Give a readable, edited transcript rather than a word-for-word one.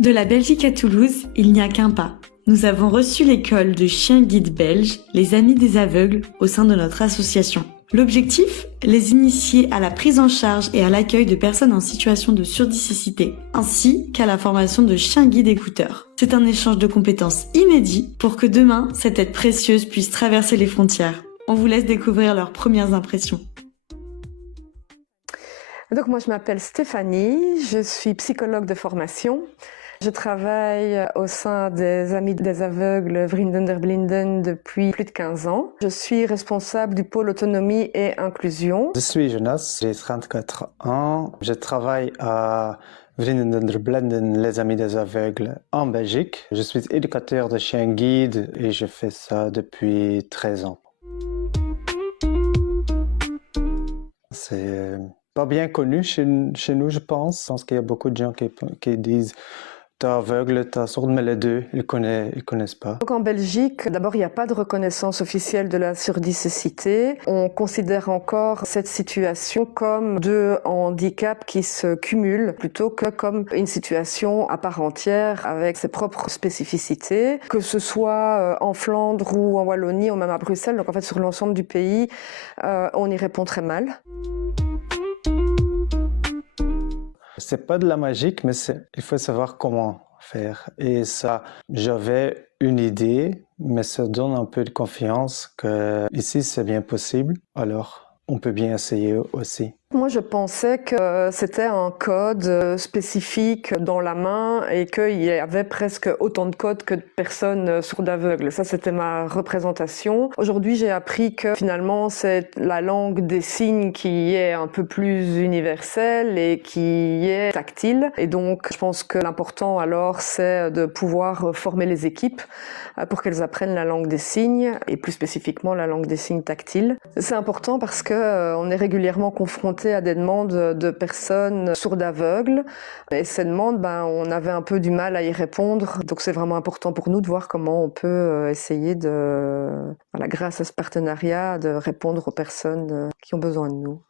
De la Belgique à Toulouse, il n'y a qu'un pas. Nous avons reçu l'école de chiens guides belges, les Amis des aveugles, au sein de notre association. L'objectif, les initier à la prise en charge et à l'accueil de personnes en situation de surdicécité, ainsi qu'à la formation de chiens guides écouteurs. C'est un échange de compétences inédit pour que demain, cette aide précieuse puisse traverser les frontières. On vous laisse découvrir leurs premières impressions. Donc moi je m'appelle Stéphanie, je suis psychologue de formation. Je travaille au sein des Amis des aveugles Vrienden der Blinden depuis plus de 15 ans. Je suis responsable du pôle autonomie et inclusion. Je suis Jonas, j'ai 34 ans. Je travaille à Vrienden der Blinden, les Amis des aveugles en Belgique. Je suis éducateur de chiens guides et je fais ça depuis 13 ans. C'est pas bien connu chez nous, je pense. Je pense qu'il y a beaucoup de gens qui disent t'es aveugle, t'es sourde, mais les deux, ils connaissent pas. Donc en Belgique, d'abord, il n'y a pas de reconnaissance officielle de la surdicécité. On considère encore cette situation comme deux handicaps qui se cumulent plutôt que comme une situation à part entière avec ses propres spécificités. Que ce soit en Flandre ou en Wallonie ou même à Bruxelles, donc en fait sur l'ensemble du pays, on y répond très mal. C'est pas de la magie, mais il faut savoir comment faire. Et ça, j'avais une idée, mais ça donne un peu de confiance que ici c'est bien possible. Alors, on peut bien essayer aussi. Moi, je pensais que c'était un code spécifique dans la main et qu'il y avait presque autant de codes que de personnes sourdes aveugles. Ça, c'était ma représentation. Aujourd'hui, j'ai appris que finalement, c'est la langue des signes qui est un peu plus universelle et qui est tactile. Et donc, je pense que l'important alors, c'est de pouvoir former les équipes pour qu'elles apprennent la langue des signes et plus spécifiquement la langue des signes tactile. C'est important parce que on est régulièrement confronté à des demandes de personnes sourdes aveugles. Et ces demandes, on avait un peu du mal à y répondre. Donc c'est vraiment important pour nous de voir comment on peut essayer grâce à ce partenariat, de répondre aux personnes qui ont besoin de nous.